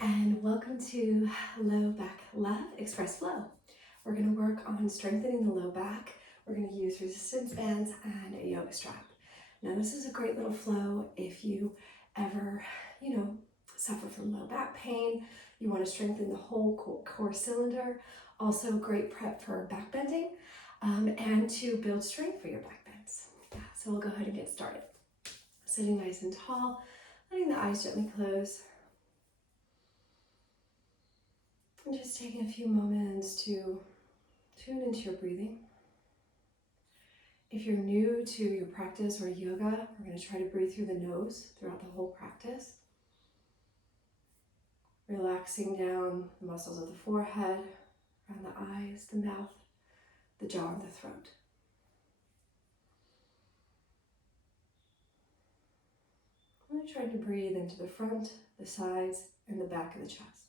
and welcome to Low Back Love Express Flow. We're going to work on strengthening the low back. We're going to use resistance bands and a yoga strap. Now this is a great little flow if you ever, suffer from low back pain, you want to strengthen the whole core cylinder, also great prep for back bending, and to build strength for your back bends. So we'll go ahead and get started. Sitting nice and tall, letting the eyes gently close. And just taking a few moments to tune into your breathing. If you're new to your practice or yoga, we're going to try to breathe through the nose throughout the whole practice. Relaxing down the muscles of the forehead, around the eyes, the mouth, the jaw, and the throat. Really trying to breathe into the front, the sides, and the back of the chest.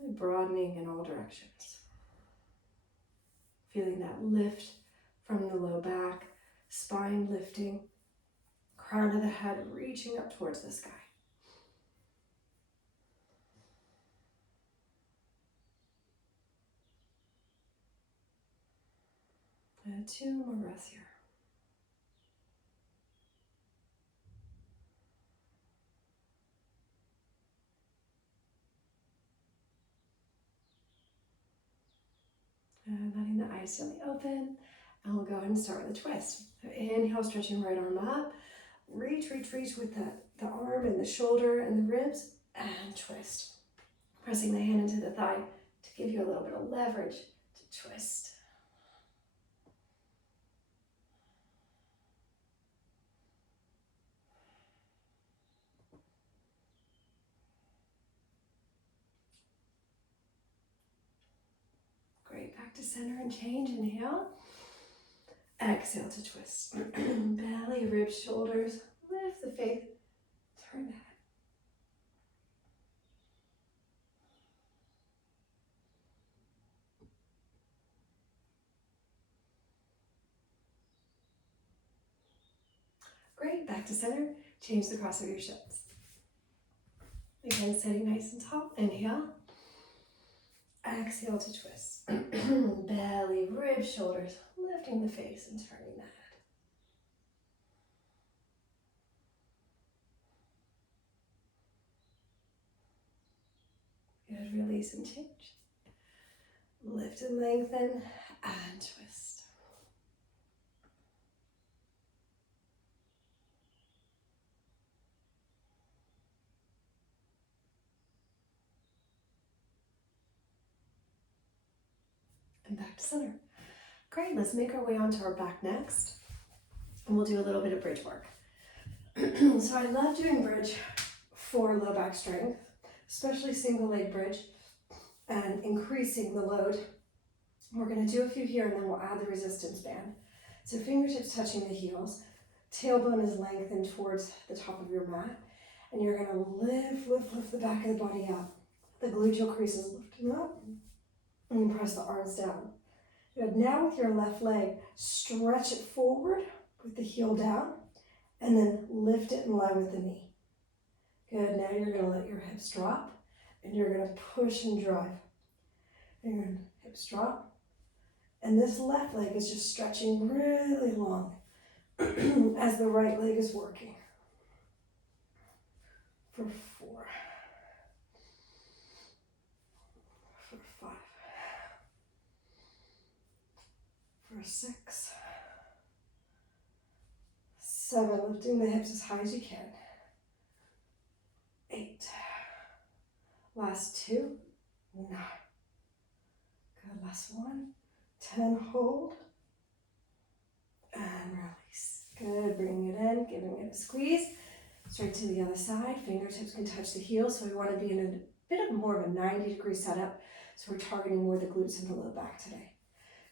Really broadening in all directions. Feeling that lift from the low back, spine lifting, crown of the head reaching up towards the sky. And 2 more breaths here. And letting the eyes gently open. And we'll go ahead and start with a twist. So inhale, stretching right arm up. Reach with the arm and the shoulder and the ribs. And twist. Pressing the hand into the thigh to give you a little bit of leverage to twist. Great, back to center and change. Inhale. Exhale to twist. Belly, ribs, shoulders. Lift the face. Turn the head. Great, back to center. Change the cross of your shins. Again, sitting nice and tall. Inhale. Exhale to twist. Belly, ribs, shoulders. Lifting the face and turning the head. Good, release and change. Lift and lengthen and twist. And back to center. Great, let's make our way onto our back next. And we'll do a little bit of bridge work. So I love doing bridge for low back strength, especially single leg bridge and increasing the load. We're going to do a few here and then we'll add the resistance band. So fingertips touching the heels, tailbone is lengthened towards the top of your mat, and you're going to lift the back of the body up. The gluteal crease is lifting up, and you press the arms down. Good. Now with your left leg, stretch it forward with the heel down, and then lift it in line with the knee. Good. Now you're going to let your hips drop, and you're going to push and drive. And you're going to hips drop, and this left leg is just stretching really long as the right leg is working. For 4, for 5, for 6, 7, lifting the hips as high as you can. 8, last 2, 9, good, last 1, 10, hold, and release. Good, bringing it in, giving it a squeeze. Straight to the other side, fingertips can touch the heels, so we want to be in a bit of more of a 90-degree setup, so we're targeting more the glutes and the low back today.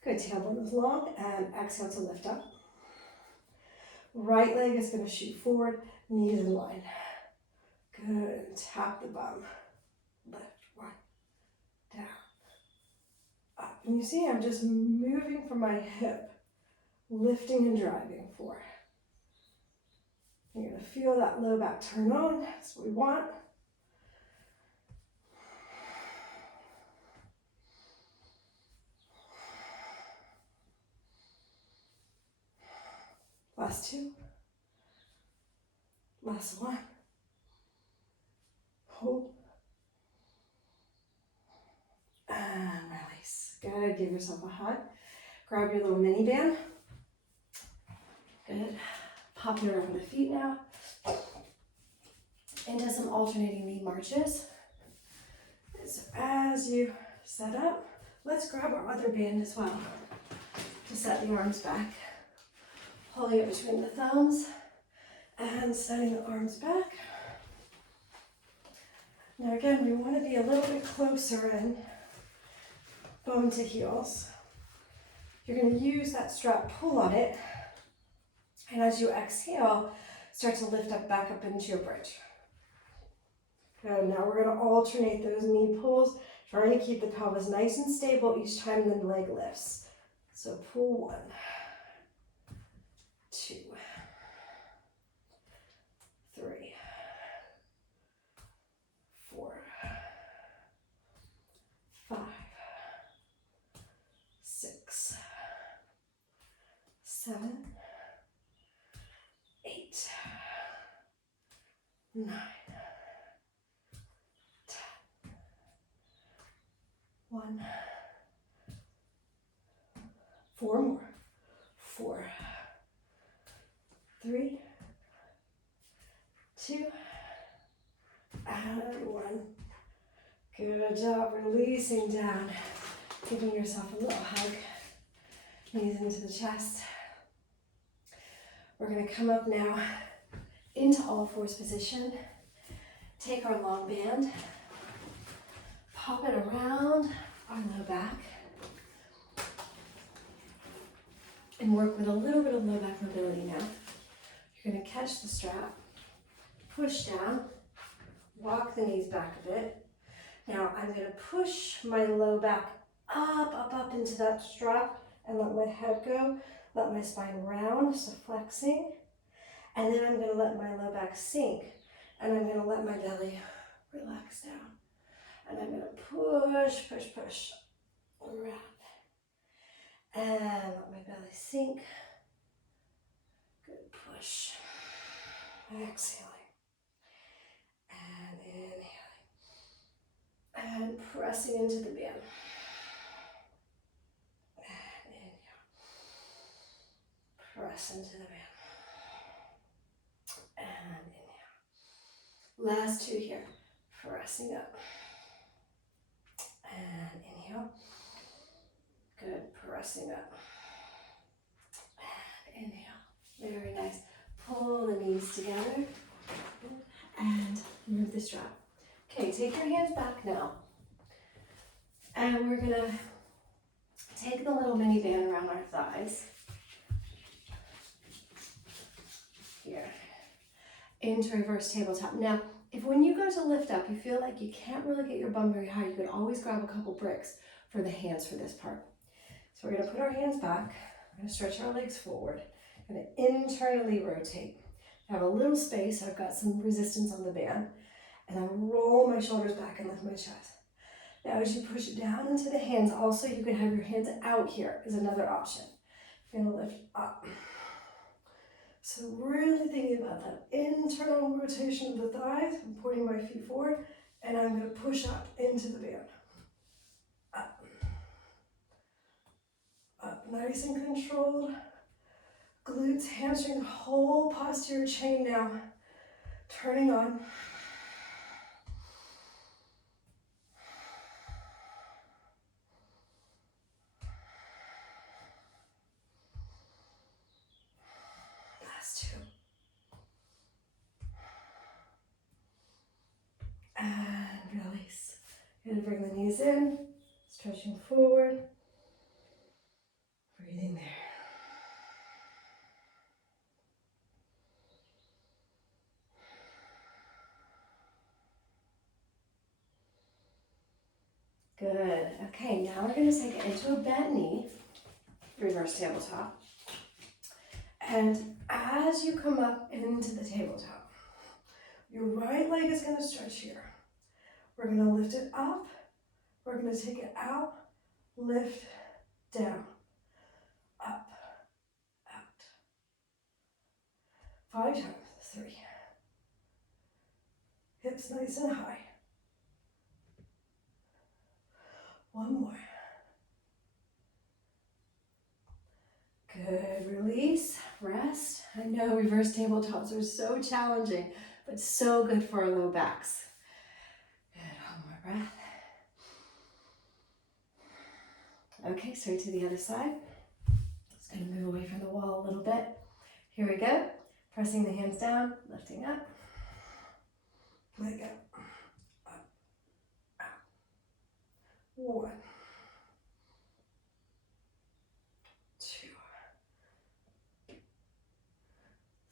Good, tailbone is long, and exhale to lift up. Right leg is going to shoot forward, knees in line. Good, tap the bum. Lift, 1, down, up. And you see I'm just moving from my hip, lifting and driving, 4. You're going to feel that low back turn on, that's what we want. Last two. Last one. Hold. And release. Good. Give yourself a hug. Grab your little mini band. Good. Pop your over the feet now. Into some alternating knee marches. So as you set up, let's grab our other band as well to set the arms back. Holding it between the thumbs and setting the arms back. Now again, we want to be a little bit closer in, bone to heels. You're going to use that strap, pull on it, and as you exhale, start to lift up back up into your bridge. Good. Now we're going to alternate those knee pulls, trying to keep the pelvis nice and stable each time the leg lifts. So pull 1, 2, 3, 4, 5, 6, 7, 8, 9, 10. 1, 4 more. 4, 3, 2, and 1. Good job. Releasing down. Giving yourself a little hug. Knees into the chest. We're going to come up now into all fours position. Take our long band. Pop it around our low back. And work with a little bit of low back mobility now. You're going to catch the strap, push down, walk the knees back a bit. Now I'm going to push my low back up into that strap and let my head go, let my spine round, so flexing. And then I'm going to let my low back sink and I'm going to let my belly relax down. And I'm going to push, push, push around. And let my belly sink. Good push. Exhaling. And inhaling. And pressing into the band. And inhale. Press into the band. And inhale. Last 2 here. Pressing up. And inhale. Good. Pressing up. And inhale. Very nice. Pull the knees together. And move the strap. Okay, take your hands back now. And we're going to take the little mini band around our thighs. Here. Into reverse tabletop. Now, if when you go to lift up, you feel like you can't really get your bum very high, you could always grab a couple bricks for the hands for this part. So we're going to put our hands back. We're going to stretch our legs forward. We're going to internally rotate. I have a little space, so I've got some resistance on the band. And then roll my shoulders back and lift my chest. Now as you push it down into the hands, also you can have your hands out here is another option. You're going to lift up. So really thinking about that internal rotation of the thighs. I'm pointing my feet forward and I'm going to push up into the band. Up. Up, nice and controlled. Glutes, hamstring, whole posterior chain now. Turning on. Last 2. And release. You're going to bring the knees in, stretching forward. Breathing there. Good. Okay, now we're going to take it into a bent knee, reverse tabletop. And as you come up into the tabletop, your right leg is going to stretch here. We're going to lift it up. We're going to take it out, lift, down, up, out, 5 times. 3. Hips nice and high. 1 more. Good, release, rest. I know reverse tabletops are so challenging, but so good for our low backs. Good, 1 more breath. Okay, straight to the other side. Just gonna move away from the wall a little bit. Here we go. Pressing the hands down, lifting up. Let go. Up, out. 1, 2,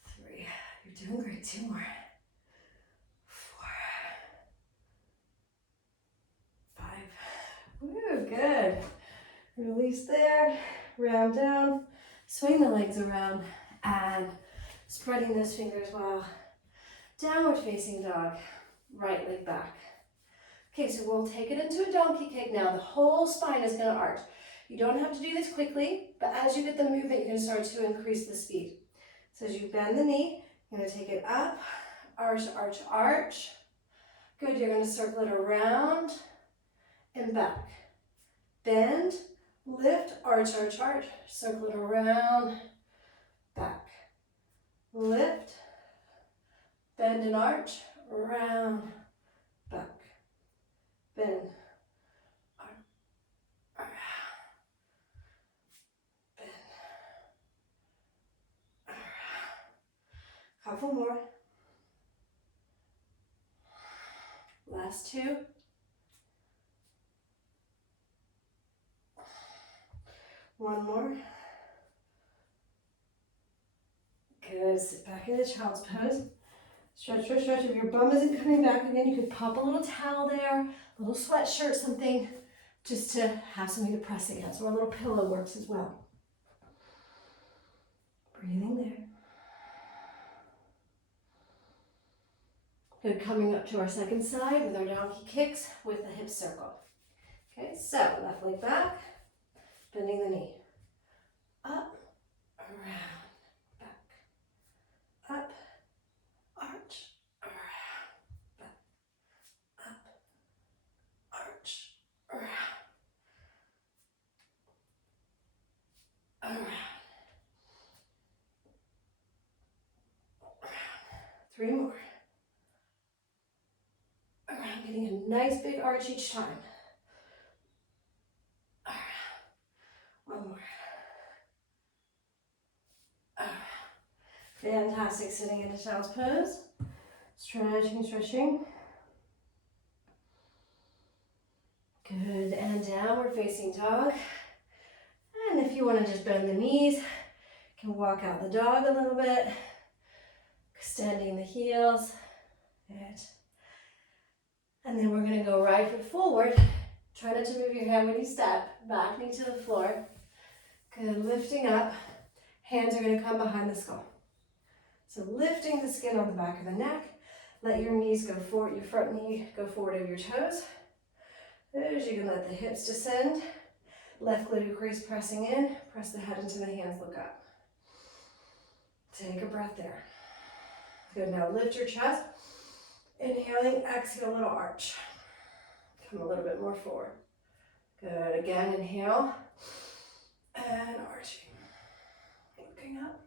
3. You're doing great. 2 more. 4, 5. Woo, good. Release there. Round down. Swing the legs around and spreading those fingers well. Downward facing dog. Right leg back. Okay, so we'll take it into a donkey kick now. The whole spine is going to arch. You don't have to do this quickly, but as you get the movement, you're going to start to increase the speed. So as you bend the knee, you're going to take it up, arch, arch, arch. Good, you're going to circle it around and back. Bend, lift, arch, arch, arch. Circle it around, back. Lift, bend and arch, around, back. Bend, around, bend, around. Couple more. Last 2. 1 more. Good. Sit back in the child's pose. Stretch, stretch, stretch. If your bum isn't coming back again, you could pop a little towel there, a little sweatshirt, something, just to have something to press against, or a little pillow works as well. Breathing there. Good. Coming up to our second side with our donkey kicks with the hip circle. Okay, so left leg back, bending the knee. Up, around, back. Up, arch, around, back. Up, arch, around, around, around. 3 more. Around, getting a nice big arch each time. Around. 1 more. Around. Fantastic. Sitting into child's pose. Stretching, stretching. Good. And downward facing dog. And if you want to just bend the knees, you can walk out the dog a little bit. Extending the heels. Good. And then we're going to go right foot forward. Try not to move your hand when you step. Back knee to the floor. Good. Lifting up. Hands are going to come behind the skull. So lifting the skin on the back of the neck. Let your knees go forward, your front knee go forward over your toes. As you can let the hips descend. Left glute crease pressing in. Press the head into the hands, look up. Take a breath there. Good, now lift your chest. Inhaling, exhale, little arch. Come a little bit more forward. Good, again, inhale. And arching. Looking up.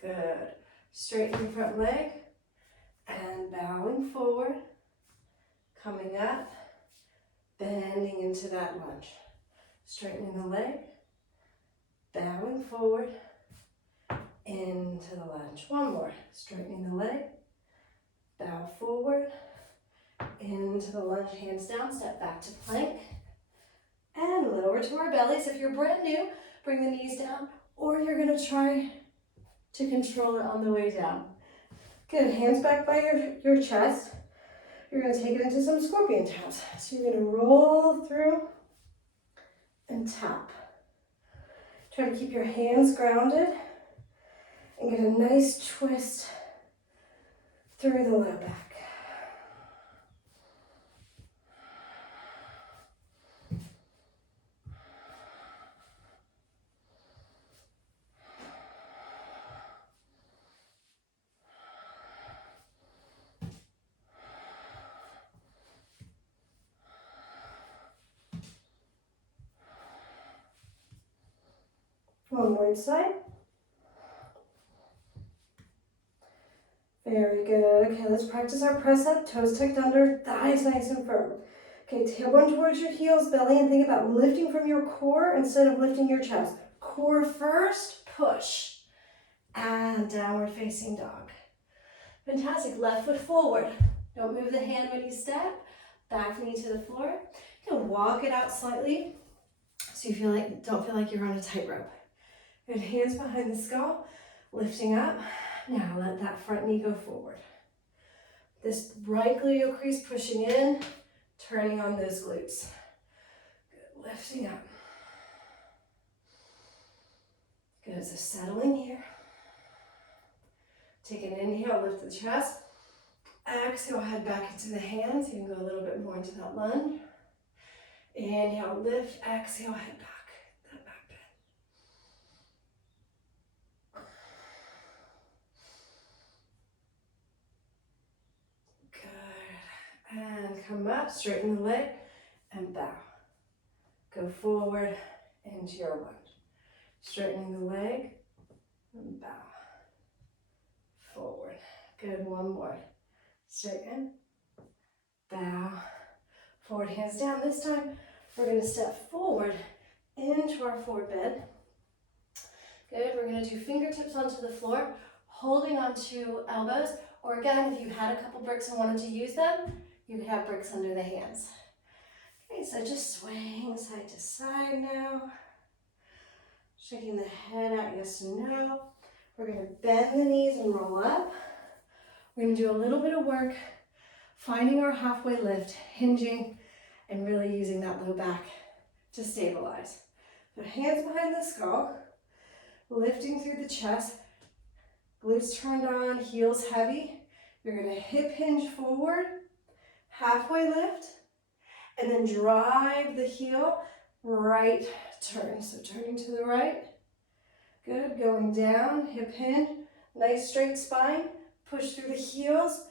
Good. Straighten front leg. And bowing forward. Coming up. Bending into that lunge. Straightening the leg. Bowing forward. Into the lunge. 1 more. Straightening the leg. Bow forward. Into the lunge. Hands down. Step back to plank. And lower to our bellies. If you're brand new, bring the knees down. Or you're going to try to control it on the way down. Good. Hands back by your chest. You're going to take it into some scorpion taps. So you're going to roll through and tap. Try to keep your hands grounded and get a nice twist through the low back. On right side. Very good. Okay, let's practice our press up. Toes tucked under, thighs nice and firm. Okay, tailbone towards your heels, belly, and think about lifting from your core instead of lifting your chest. Core first, push. And downward facing dog. Fantastic. Left foot forward. Don't move the hand when you step. Back knee to the floor. You can walk it out slightly so you don't feel like you're on a tightrope. Good, hands behind the skull, lifting up. Now let that front knee go forward. This right gluteal crease pushing in, turning on those glutes. Good, lifting up. Good, so settling here. Take an inhale, lift the chest. Exhale, head back into the hands. You can go a little bit more into that lunge. Inhale, lift. Exhale, head back. That back bend. Good. And come up, straighten the leg, and bow. Go forward into your lunge. Straightening the leg, and bow. Forward. Good, one more. Straighten, bow. Forward, hands down. This time, we're going to step forward into our forward bend. Good, we're going to do fingertips onto the floor, holding onto elbows, or again, if you had a couple bricks and wanted to use them, you could have bricks under the hands. Okay, so just swaying side to side now. Shaking the head out, yes and no. We're going to bend the knees and roll up. We're going to do a little bit of work, finding our halfway lift, hinging, and really using that low back to stabilize. So hands behind the skull, lifting through the chest, glutes turned on, heels heavy. You're going to hip hinge forward, halfway lift, and then drive the heel, right turn. So turning to the right. Good, going down, hip hinge, nice straight spine, push through the heels,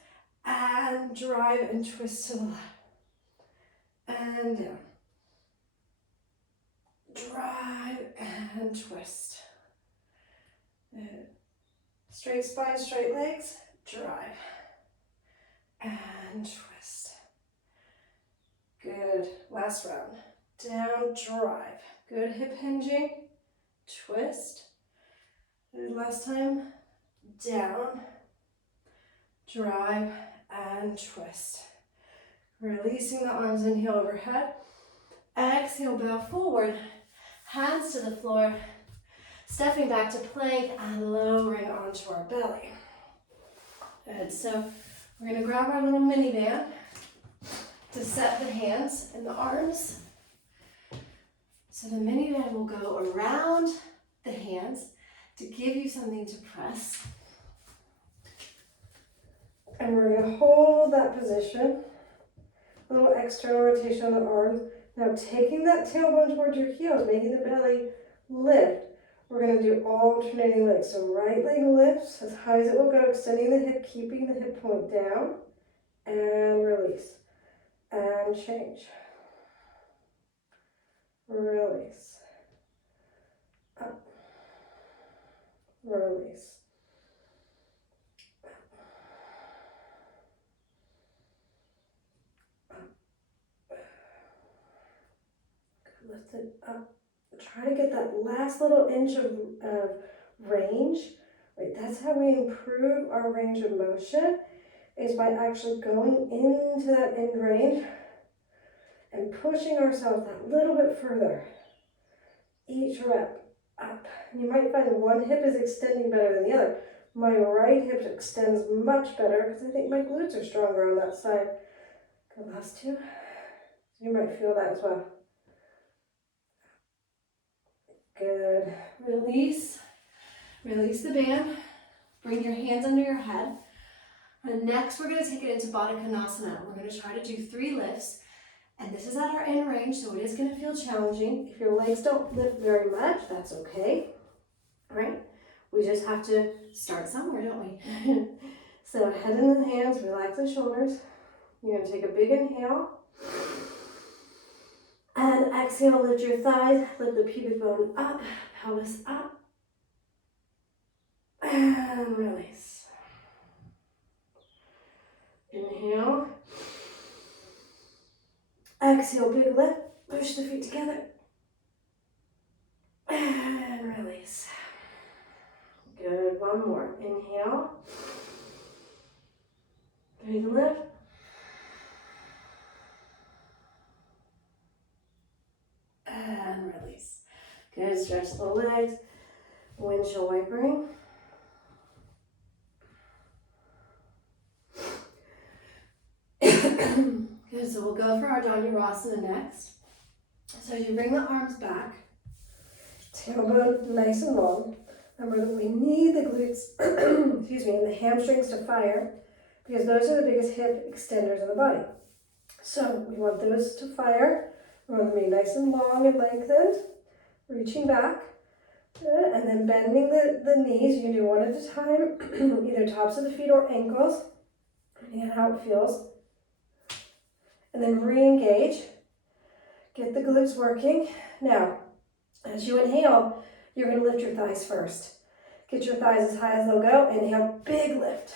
and drive and twist to the left. And down. Drive and twist. Good. Straight spine, straight legs, drive and twist. Good, last round. Down, drive. Good, hip hinging, twist. Good, last time. Down, drive and twist. Releasing the arms, inhale overhead. Exhale, bow forward. Hands to the floor. Stepping back to plank and lowering onto our belly. Good, so we're going to grab our little mini band to set the hands and the arms. So the mini band will go around the hands to give you something to press. And we're going to hold that position. A little external rotation on the arms. Now taking that tailbone towards your heels, making the belly lift. We're going to do alternating legs. So right leg lifts as high as it will go, extending the hip, keeping the hip point down, and release. And change. Release. Up. Release. Lift it up. Try to get that last little inch of range. Right, that's how we improve our range of motion, is by actually going into that end range and pushing ourselves that little bit further. Each rep up. You might find one hip is extending better than the other. My right hip extends much better because I think my glutes are stronger on that side. Good, last two. You might feel that as well. Good. Release. Release the band. Bring your hands under your head. And next, we're going to take it into Baddha Konasana. We're going to try to do 3 lifts. And this is at our end range, so it is going to feel challenging. If your legs don't lift very much, that's okay. All right? We just have to start somewhere, don't we? So head in the hands, relax the shoulders. You're going to take a big inhale. And exhale, lift your thighs, lift the pubic bone up, pelvis up. And release. Inhale. Exhale, big lift. Push the feet together. And release. Good, one more. Inhale. Big lift. And release. Good, stretch the legs. Windshield wipering. Good, so we'll go for our Dhanurasana next. So you bring the arms back, tailbone nice and long. Remember that we need the glutes, excuse me, and the hamstrings to fire because those are the biggest hip extenders in the body. So we want those to fire. We want them to be nice and long and lengthened, reaching back. Good, and then bending the knees. You can do one at a time, either tops of the feet or ankles, depending on how it feels. And then re-engage. Get the glutes working. Now, as you inhale, you're going to lift your thighs first. Get your thighs as high as they'll go. Inhale, big lift.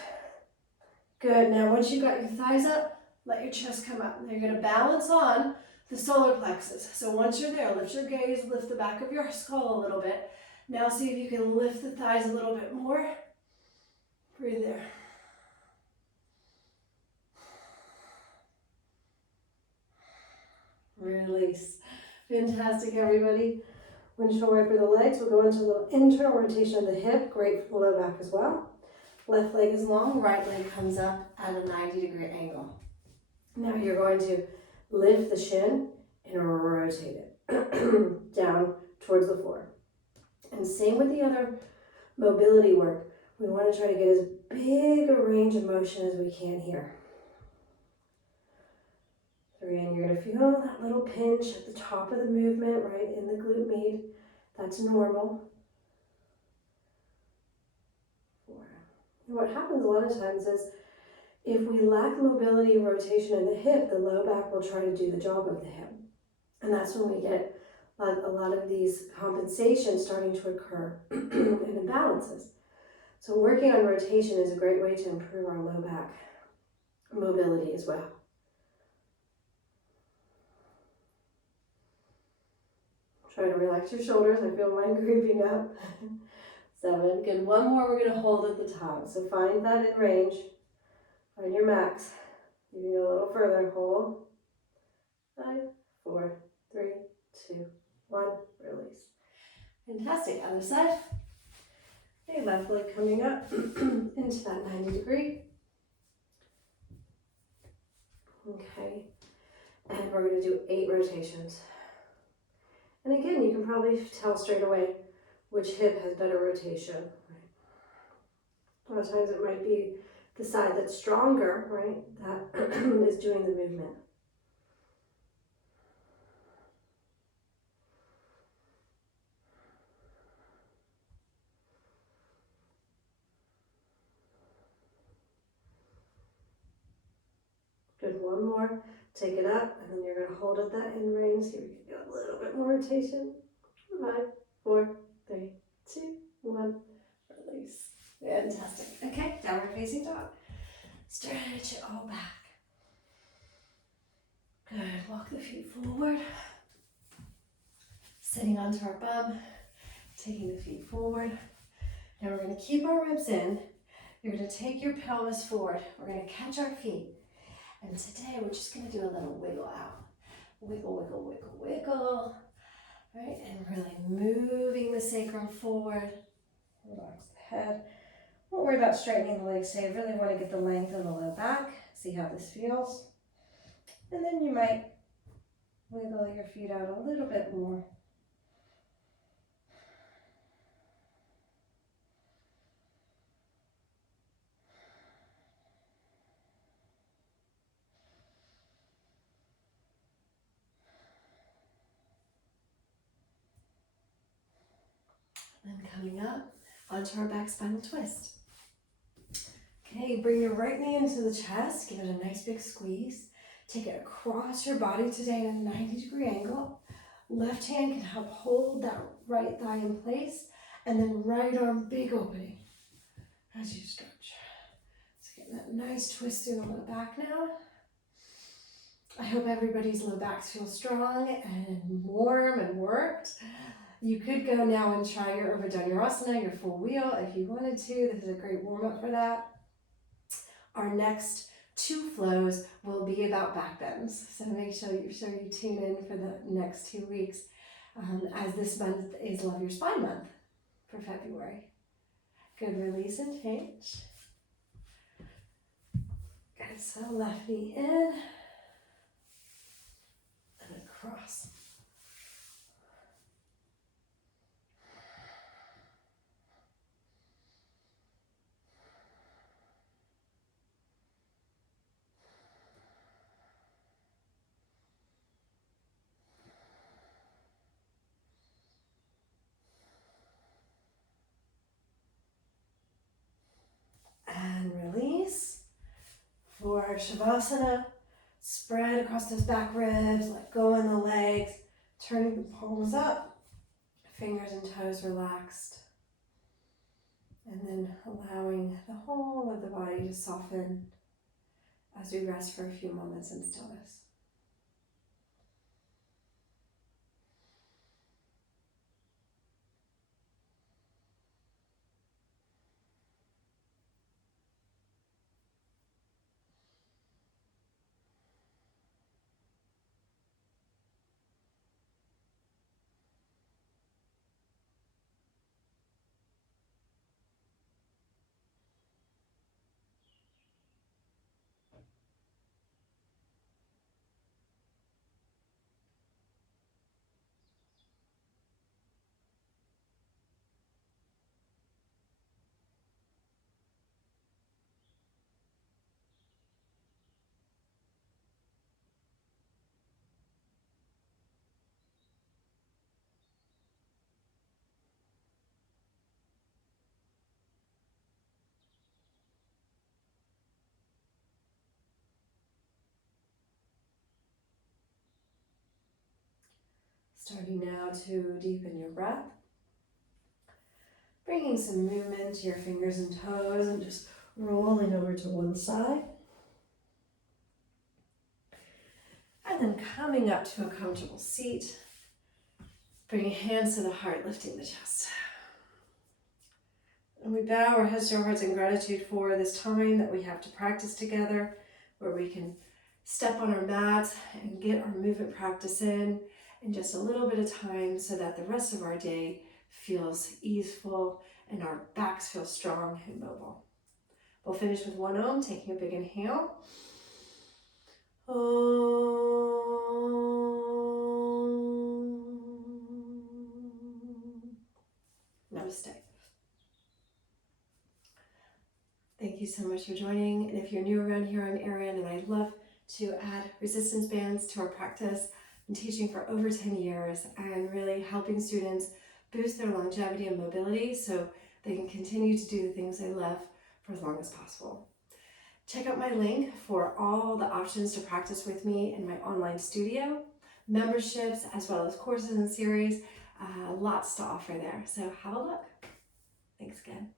Good. Now, once you've got your thighs up, let your chest come up. Now, you're going to balance on the solar plexus. So once you're there, lift your gaze, lift the back of your skull a little bit. Now, see if you can lift the thighs a little bit more. Breathe there. Release. Fantastic, everybody. Windshield wiper the legs. We'll go into a little internal rotation of the hip. Great for the low back as well. Left leg is long. Right leg comes up at a 90-degree angle. Now you're going to lift the shin and rotate it down towards the floor. And same with the other mobility work. We want to try to get as big a range of motion as we can here. 3, and you're going to feel that little pinch at the top of the movement, right in the glute med. That's normal. 4. And what happens a lot of times is if we lack mobility and rotation in the hip, the low back will try to do the job of the hip. And that's when we get a lot of these compensations starting to occur and imbalances. So working on rotation is a great way to improve our low back mobility as well. Try to relax your shoulders. I feel mine creeping up. 7. Good. One more we're going to hold at the top. So find that in range. Find your max. You can go a little further. Hold. 5, 4, 3, 2, 1. Release. Fantastic. Other side. Okay, left leg coming up into that 90-degree. Okay. And we're going to do 8 rotations. And again, you can probably tell straight away which hip has better rotation. Right? A lot of times it might be the side that's stronger, right, that is doing the movement. Good, one more. Take it up, and then you're going to hold at that end range. See if you can get a little bit more rotation. 5, 4, 3, 2, 1. Release. Fantastic. Okay, downward facing dog. Stretch it all back. Good. Walk the feet forward. Sitting onto our bum. Taking the feet forward. Now we're going to keep our ribs in. You're going to take your pelvis forward. We're going to catch our feet. And today we're just going to do a little wiggle out. Wiggle, wiggle, wiggle, wiggle. Right? And really moving the sacrum forward. Relax the head. Won't worry about straightening the legs today. I really want to get the length in the low back. See how this feels. And then you might wiggle your feet out a little bit more. And then coming up onto our back spinal twist. Okay, bring your right knee into the chest. Give it a nice big squeeze. Take it across your body today at a 90-degree angle. Left hand can help hold that right thigh in place. And then right arm, big opening. as you stretch. So getting that nice twist through the low back now. I hope everybody's low backs feel strong and warm and worked. You could go now and try your Urdhva your full wheel, if you wanted to. This is a great warm up for that. Our next 2 flows will be about back bends. So make sure you tune in for the next 2 weeks, as this month is Love Your Spine Month for February. Good, release and change. Good, so left knee in and across. And release. For Shavasana, spread across those back ribs, let go in the legs, turning the palms up, fingers and toes relaxed. And then allowing the whole of the body to soften as we rest for a few moments in stillness. Starting now to deepen your breath. Bringing some movement to your fingers and toes and just rolling over to one side. And then coming up to a comfortable seat. Bringing hands to the heart, lifting the chest. And we bow our heads to our hearts in gratitude for this time that we have to practice together, where we can step on our mat and get our movement practice in just a little bit of time so that the rest of our day feels easeful and our backs feel strong and mobile. We'll finish with one Om, taking a big inhale. Om. Namaste. Thank you so much for joining. And if you're new around here, I'm Erin, and I love to add resistance bands to our practice. I'm teaching for over 10 years and really helping students boost their longevity and mobility so they can continue to do the things they love for as long as possible. Check out my link for all the options to practice with me in my online studio, memberships, as well as courses and series. Lots to offer there. So have a look. Thanks again.